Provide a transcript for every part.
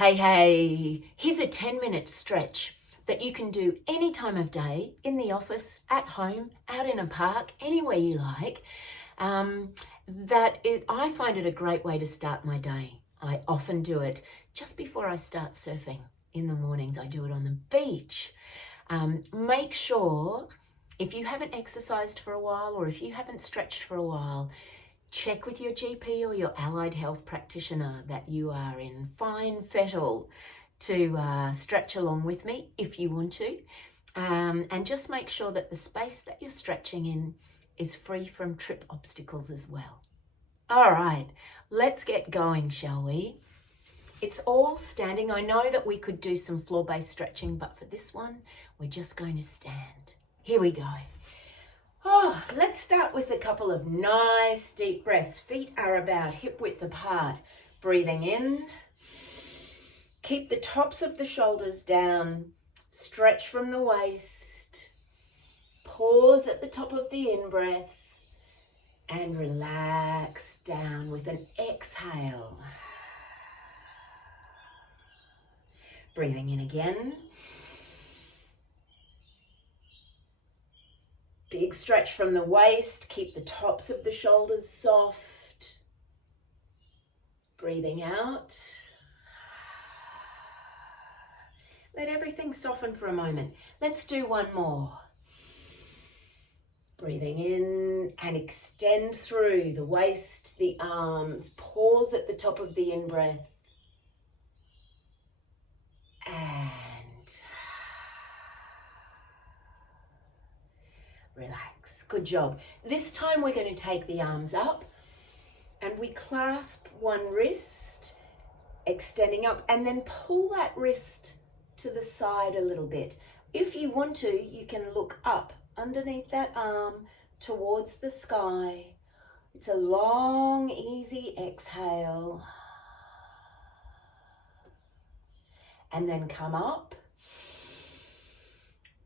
Hey, here's a 10-minute stretch that you can do any time of day, in the office, at home, out in a park, anywhere you like. I find it a great way to start my day. I often do it just before I start surfing in the mornings. I do it on the beach. Make sure, if you haven't exercised for a while or if you haven't stretched for a while, check with your GP or your allied health practitioner that you are in fine fettle to stretch along with me if you want to. And just make sure that the space that you're stretching in is free from trip obstacles as well. All right, let's get going, shall we? It's all standing. I know that we could do some floor-based stretching, but for this one, we're just going to stand. Here we go. Oh, let's start with a couple of nice deep breaths. Feet are about hip width apart. Breathing in. Keep the tops of the shoulders down. Stretch from the waist. Pause at the top of the in-breath. And relax down with an exhale. Breathing in again. Big stretch from the waist. Keep the tops of the shoulders soft. Breathing out. Let everything soften for a moment. Let's do one more. Breathing in and extend through the waist, the arms. Pause at the top of the in-breath. And relax. Good job. This time we're going to take the arms up and we clasp one wrist, extending up, and then pull that wrist to the side a little bit. If you want to, you can look up underneath that arm towards the sky. It's a long, easy exhale. And then come up.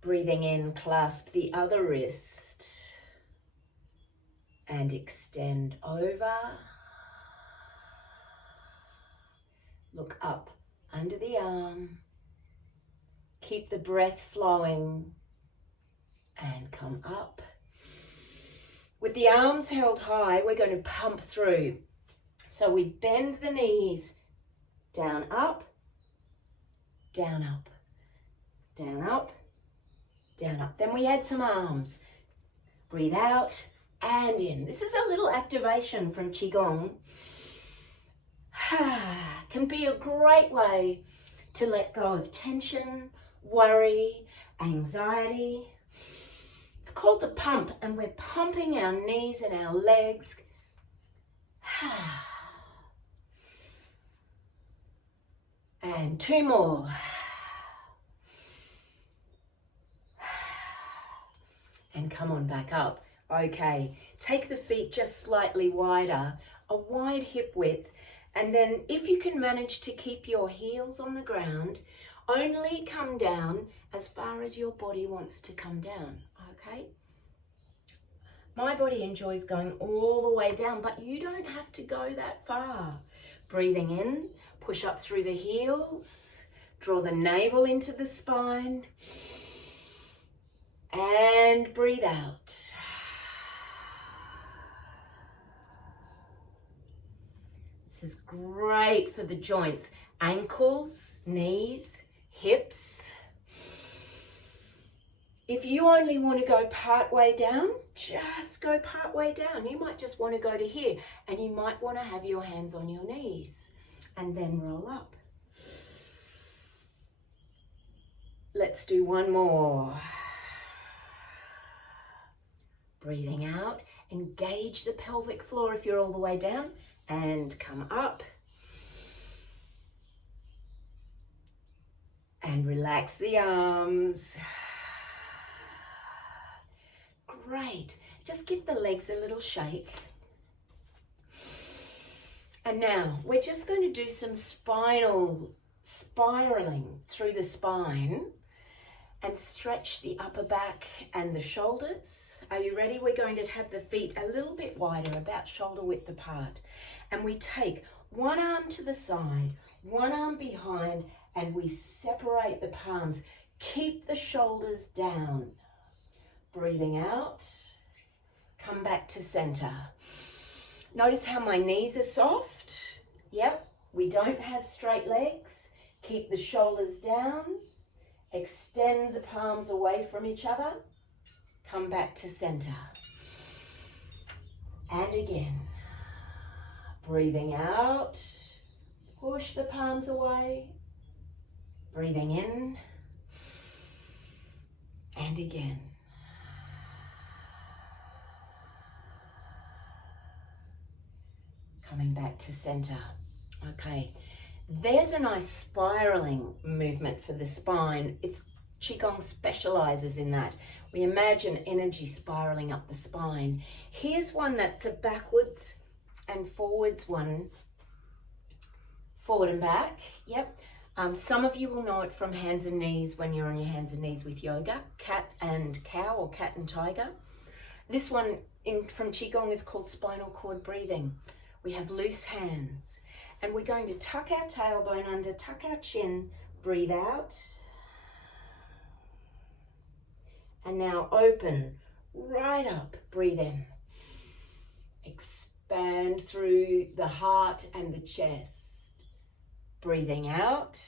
Breathing in, clasp the other wrist and extend over. Look up under the arm. Keep the breath flowing and come up. With the arms held high, we're going to pump through. So we bend the knees, down, up, down, up, down, up, down, up. Then we add some arms. Breathe out and in. This is a little activation from Qigong. Can be a great way to let go of tension, worry, anxiety. It's called the pump, and we're pumping our knees and our legs. And two more. And come on back up. Okay, take the feet just slightly wider, a wide hip width, and then if you can manage to keep your heels on the ground, only come down as far as your body wants to come down, okay? My body enjoys going all the way down, but you don't have to go that far. Breathing in, push up through the heels, draw the navel into the spine, and breathe out. This is great for the joints, ankles, knees, hips. If you only want to go part way down, just go part way down. You might just want to go to here, and you might want to have your hands on your knees and then roll up. Let's do one more. Breathing out, engage the pelvic floor if you're all the way down, and come up. And relax the arms. Great. Just give the legs a little shake. And now we're just going to do some spiraling through the spine and stretch the upper back and the shoulders. Are you ready? We're going to have the feet a little bit wider, about shoulder width apart. And we take one arm to the side, one arm behind, and we separate the palms. Keep the shoulders down. Breathing out, come back to center. Notice how my knees are soft. Yep, we don't have straight legs. Keep the shoulders down. Extend the palms away from each other. Come back to center. And again. Breathing out. Push the palms away. Breathing in. And again. Coming back to center. Okay. There's a nice spiraling movement for the spine. Qigong specializes in that. We imagine energy spiraling up the spine. Here's one that's a backwards and forwards one. Forward and back. Yep. Some of you will know it from hands and knees when you're on your hands and knees with yoga. Cat and cow or cat and tiger. This one from Qigong is called spinal cord breathing. We have loose hands. And we're going to tuck our tailbone under, tuck our chin, breathe out. And now open, right up, breathe in. Expand through the heart and the chest. Breathing out.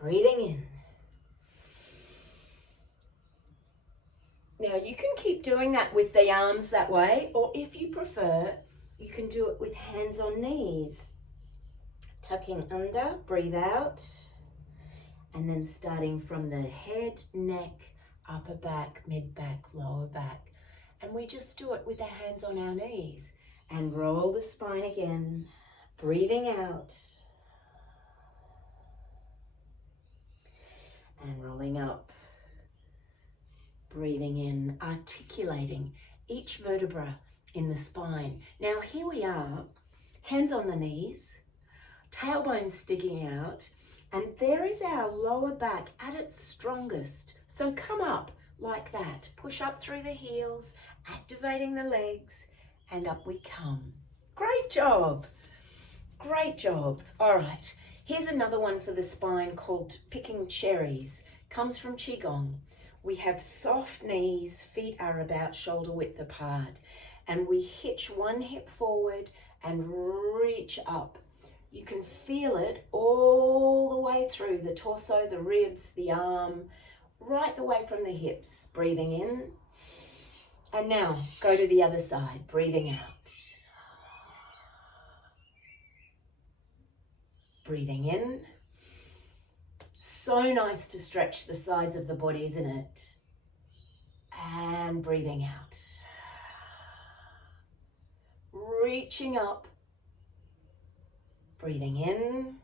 Breathing in. Now you can keep doing that with the arms that way, or if you prefer, you can do it with hands on knees. Tucking under, breathe out, and then starting from the head, neck, upper back, mid back, lower back. And we just do it with our hands on our knees. And roll the spine again, breathing out. And rolling up. Breathing in, articulating each vertebra in the spine. Now here we are, hands on the knees, tailbone sticking out, and there is our lower back at its strongest. So come up like that, push up through the heels, activating the legs, and up we come. Great job, great job. All right, here's another one for the spine called picking cherries. Comes from Qigong. We have soft knees, feet are about shoulder width apart, and we hitch one hip forward and reach up. You can feel it all the way through the torso, the ribs, the arm, right the way from the hips. Breathing in. And now go to the other side, breathing out. Breathing in. So nice to stretch the sides of the body, isn't it? And breathing out. Reaching up. Breathing in.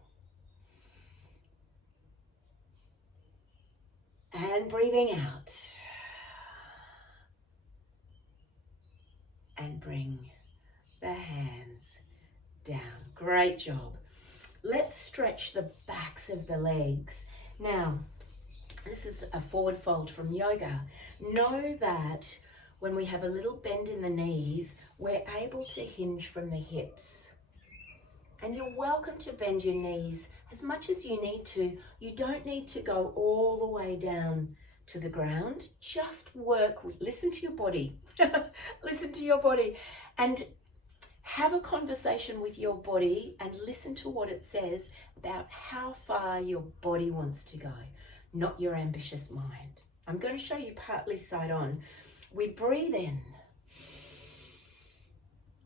And breathing out. And bring the hands down. Great job. Let's stretch the backs of the legs. Now, this is a forward fold from yoga. Know that when we have a little bend in the knees, we're able to hinge from the hips. And you're welcome to bend your knees as much as you need to. You don't need to go all the way down to the ground. Just work with, listen to your body. Listen to your body. And have a conversation with your body and listen to what it says about how far your body wants to go, not your ambitious mind. I'm going to show you partly side on. We breathe in.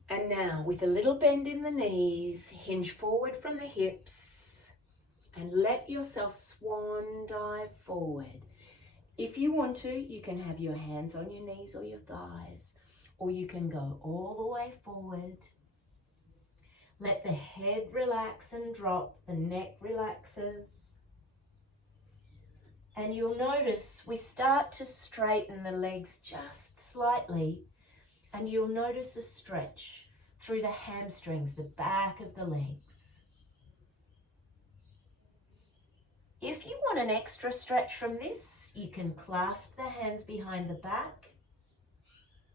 And now with a little bend in the knees, hinge forward from the hips and let yourself swan dive forward. If you want to, you can have your hands on your knees or your thighs, or you can go all the way forward. Let the head relax and drop, the neck relaxes. And you'll notice we start to straighten the legs just slightly, and you'll notice a stretch through the hamstrings, the back of the legs. If you want an extra stretch from this, you can clasp the hands behind the back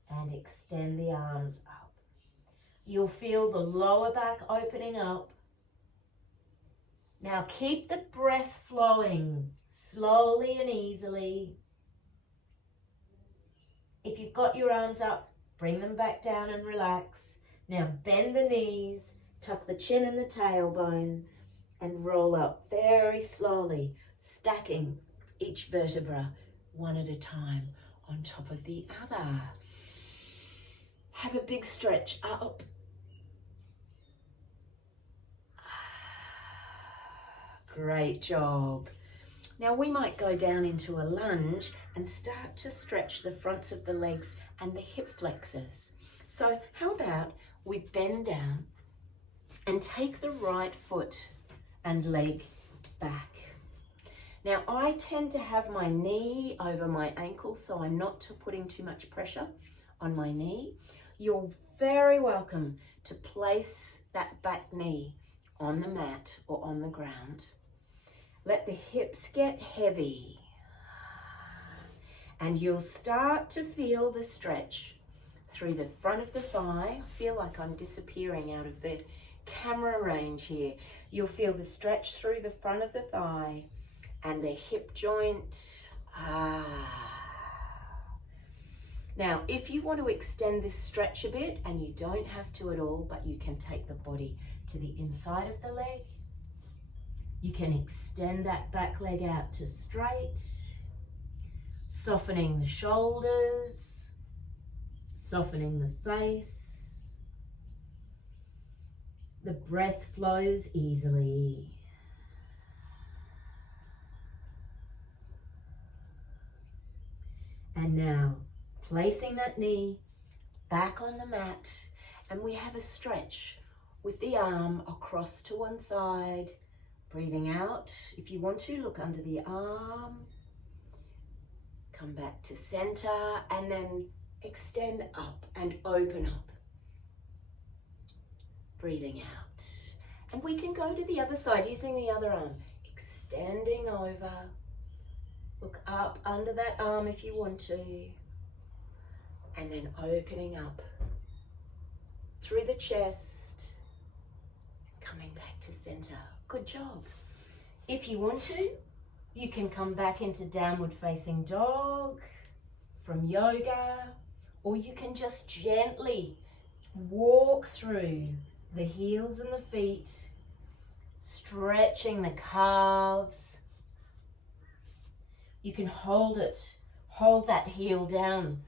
and extend the arms up. You'll feel the lower back opening up. Now keep the breath flowing slowly and easily. If you've got your arms up, bring them back down and relax. Now bend the knees, tuck the chin and the tailbone, and roll up very slowly, stacking each vertebra one at a time on top of the other. Have a big stretch up. Great job. Now we might go down into a lunge and start to stretch the fronts of the legs and the hip flexors. So how about we bend down and take the right foot and leg back. Now I tend to have my knee over my ankle, so I'm not putting too much pressure on my knee. You're very welcome to place that back knee on the mat or on the ground. Let the hips get heavy, and you'll start to feel the stretch through the front of the thigh. I feel like I'm disappearing out of the camera range here. You'll feel the stretch through the front of the thigh and the hip joint. Now, if you want to extend this stretch a bit, and you don't have to at all, but you can take the body to the inside of the leg. You can extend that back leg out to straight, softening the shoulders, softening the face. The breath flows easily. And now, placing that knee back on the mat, and we have a stretch with the arm across to one side. Breathing out. If you want to, look under the arm. Come back to center, and then extend up and open up. Breathing out. And we can go to the other side using the other arm. Extending over. Look up under that arm if you want to. And then opening up through the chest. Coming back to center. Good job. If you want to, you can come back into downward facing dog from yoga, or you can just gently walk through the heels and the feet, stretching the calves. You can hold that heel down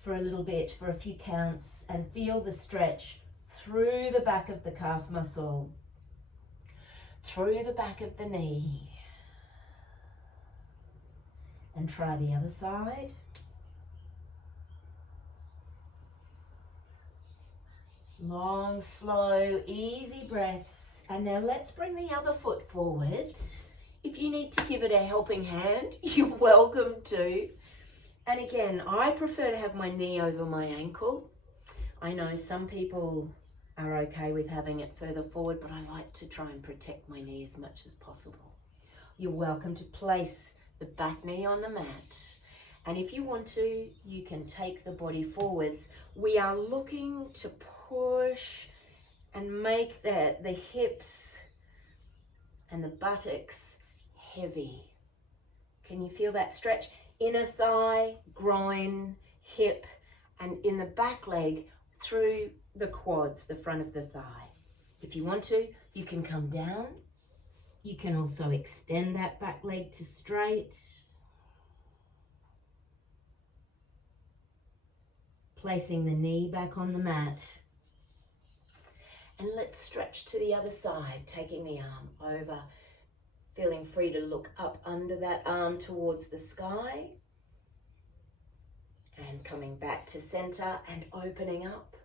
for a little bit, for a few counts, and feel the stretch through the back of the calf muscle, through the back of the knee. And try the other side. Long, slow, easy breaths. And now let's bring the other foot forward. If you need to give it a helping hand, you're welcome to. And again, I prefer to have my knee over my ankle. I know some people are okay with having it further forward, but I like to try and protect my knee as much as possible. You're welcome to place the back knee on the mat. And if you want to, you can take the body forwards. We are looking to push and make the hips and the buttocks heavy. Can you feel that stretch? Inner thigh, groin, hip, and in the back leg through the quads, the front of the thigh. If you want to, you can come down. You can also extend that back leg to straight. Placing the knee back on the mat. And let's stretch to the other side, taking the arm over, feeling free to look up under that arm towards the sky. And coming back to center and opening up.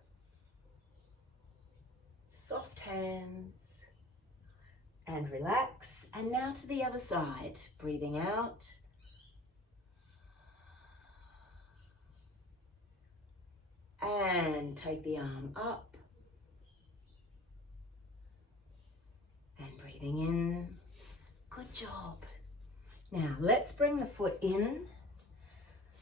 Soft hands. And relax. And now to the other side. Breathing out. And take the arm up. And breathing in. Good job. Now let's bring the foot in.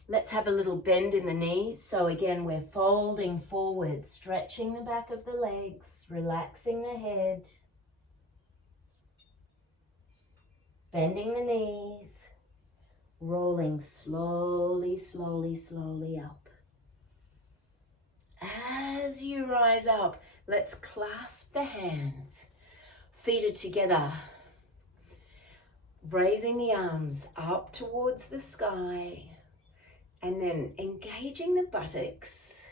Let's have a little bend in the knees. So again, we're folding forward, stretching the back of the legs, relaxing the head, bending the knees, rolling slowly, slowly, slowly up. As you rise up, let's clasp the hands, feet are together, raising the arms up towards the sky, and then engaging the buttocks,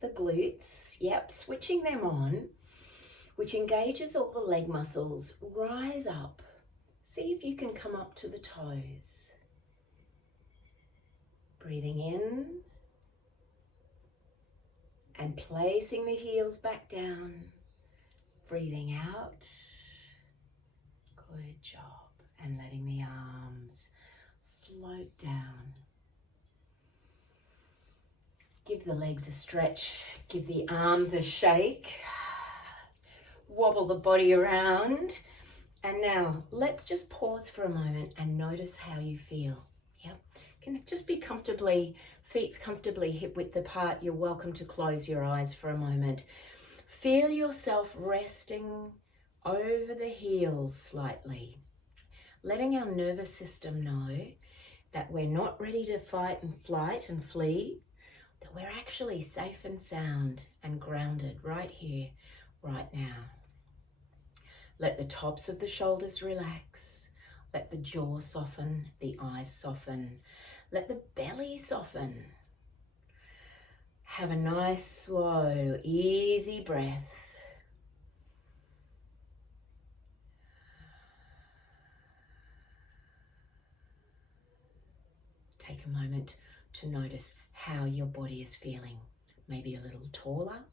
the glutes, yep, switching them on, which engages all the leg muscles. Rise up, see if you can come up to the toes. Breathing in and placing the heels back down. Breathing out. Good job. And letting the arms float down. Give the legs a stretch. Give the arms a shake. Wobble the body around. And now let's just pause for a moment and notice how you feel. Yep. Can just be comfortably, feet comfortably hip width apart. You're welcome to close your eyes for a moment. Feel yourself resting over the heels slightly, letting our nervous system know that we're not ready to fight and flight and flee, that we're actually safe and sound and grounded right here, right now. Let the tops of the shoulders relax. Let the jaw soften, the eyes soften. Let the belly soften. Have a nice, slow, easy breath. Take a moment to notice how your body is feeling. Maybe a little taller,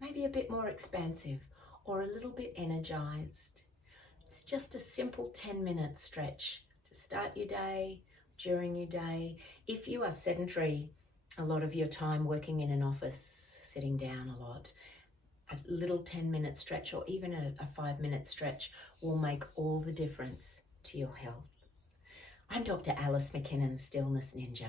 maybe a bit more expansive, or a little bit energized. It's just a simple 10-minute stretch to start your day, during your day. If you are sedentary, a lot of your time working in an office, sitting down a lot, a little 10-minute stretch or even a 5-minute stretch will make all the difference to your health. I'm Dr. Alice MacKinnon, Stillness Ninja.